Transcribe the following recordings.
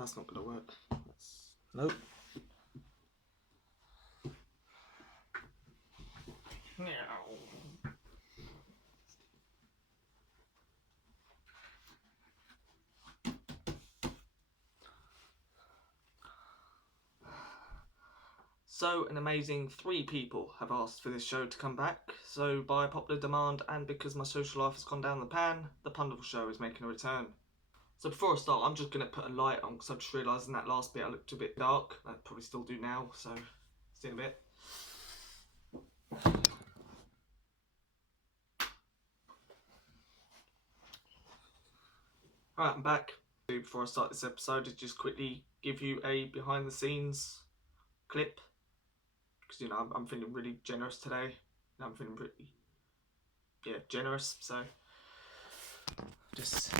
That's not gonna work. Nope. So, an amazing 3 people have asked for this show to come back. So, by popular demand and because my social life has gone down the pan, the Punderful show is making a return. So before I start, I'm just going to put a light on because I just realised in that last bit I looked a bit dark. I probably still do now, so see you in a bit. Alright, I'm back. Before I start this episode, I'll just quickly give you a behind the scenes clip. Because, you know, I'm feeling really generous today. I'm feeling pretty, generous, so just...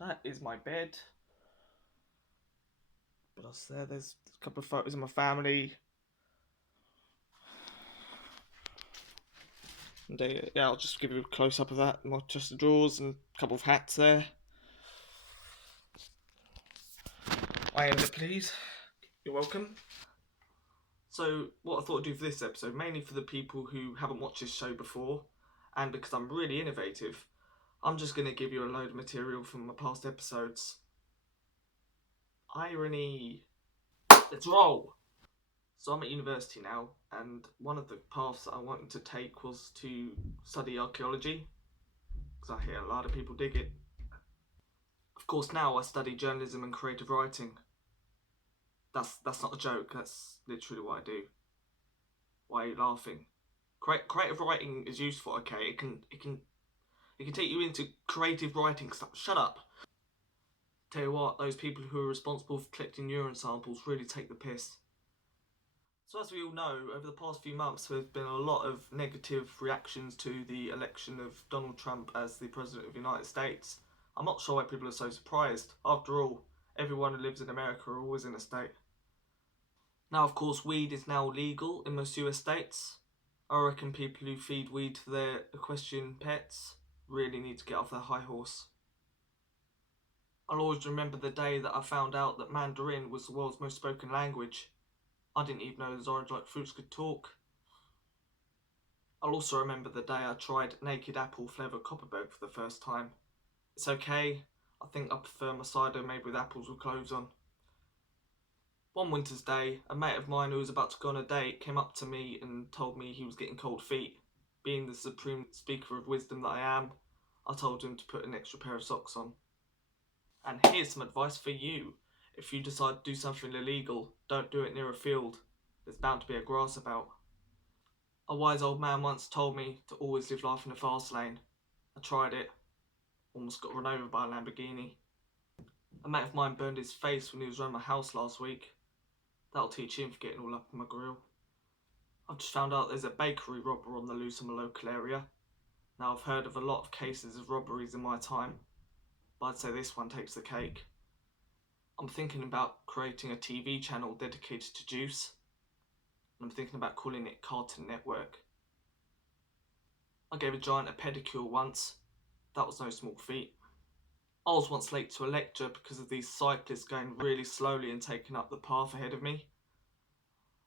That is my bed. But else there's a couple of photos of my family. And yeah, I'll just give you a close up of that. My chest of drawers and a couple of hats there. I end it, please. You're welcome. So, what I thought I'd do for this episode, mainly for the people who haven't watched this show before, and because I'm really innovative, I'm just going to give you a load of material from my past episodes. Irony. Let's roll! So I'm at university now, and one of the paths that I wanted to take was to study archaeology, because I hear a lot of people dig it. Of course, now I study journalism and creative writing. That's not a joke, that's literally what I do. Why are you laughing? Creative writing is useful, okay? It can take you into creative writing stuff. Shut up! Tell you what, those people who are responsible for collecting urine samples really take the piss. So as we all know, over the past few months there have been a lot of negative reactions to the election of Donald Trump as the President of the United States. I'm not sure why people are so surprised. After all, everyone who lives in America are always in a state. Now, of course, weed is now legal in most US states. I reckon people who feed weed to their equestrian pets really need to get off their high horse. I'll always remember the day that I found out that Mandarin was the world's most spoken language. I didn't even know those orange-like fruits could talk. I'll also remember the day I tried naked apple flavoured Copperberg for the first time. It's okay, I think I prefer my cider made with apples with cloves on. One winter's day, a mate of mine who was about to go on a date came up to me and told me he was getting cold feet. Being the supreme speaker of wisdom that I am, I told him to put an extra pair of socks on. And here's some advice for you. If you decide to do something illegal, don't do it near a field. There's bound to be a grass about. A wise old man once told me to always live life in the fast lane. I tried it. Almost got run over by a Lamborghini. A mate of mine burned his face when he was around my house last week. That'll teach him for getting all up in my grill. I've just found out there's a bakery robber on the loose in my local area. Now, I've heard of a lot of cases of robberies in my time, but I'd say this one takes the cake. I'm thinking about creating a TV channel dedicated to juice. And I'm thinking about calling it Cartoon Network. I gave a giant a pedicure once. That was no small feat. I was once late to a lecture because of these cyclists going really slowly and taking up the path ahead of me.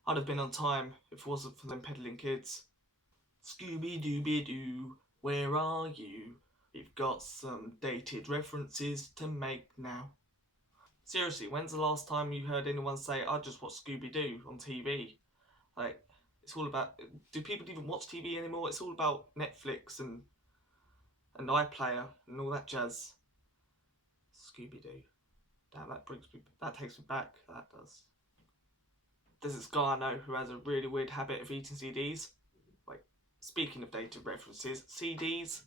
I'd have been on time if it wasn't for them peddling kids. Scooby-Dooby-Doo, where are you? We've got some dated references to make now. Seriously, when's the last time you heard anyone say, I just watched Scooby-Doo on TV? Like, it's all about... Do people even watch TV anymore? It's all about Netflix and iPlayer and all that jazz. Scooby-Doo. Damn, that takes me back. That does. There's this guy I know who has a really weird habit of eating CDs. Like, speaking of dated references, CDs.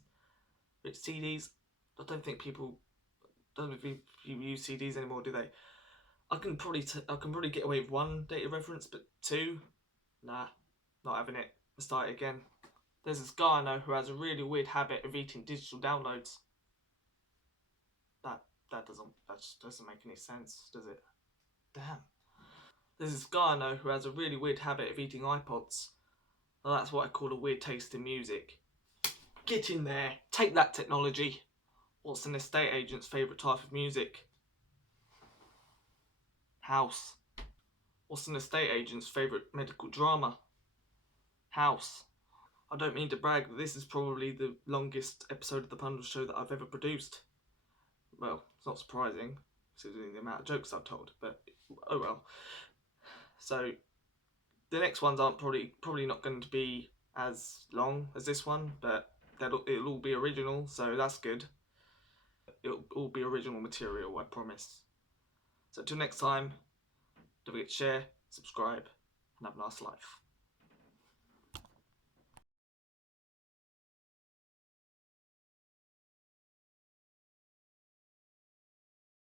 Which CDs? I don't think people use CDs anymore, do they? I can probably get away with one dated reference, but two? Nah, not having it. Let's start it again. There's this guy I know who has a really weird habit of eating digital downloads. That just doesn't make any sense, does it? Damn. There's this guy I know who has a really weird habit of eating iPods. Well, that's what I call a weird taste in music. Get in there. Take that, technology. What's an estate agent's favourite type of music? House. What's an estate agent's favourite medical drama? House. I don't mean to brag, but this is probably the longest episode of the Punderful Show that I've ever produced. Well, it's not surprising, considering the amount of jokes I've told, but oh well. So, the next ones aren't probably not going to be as long as this one, but it'll all be original, so that's good. It'll all be original material, I promise. So, until next time, don't forget to share, subscribe, and have a nice life.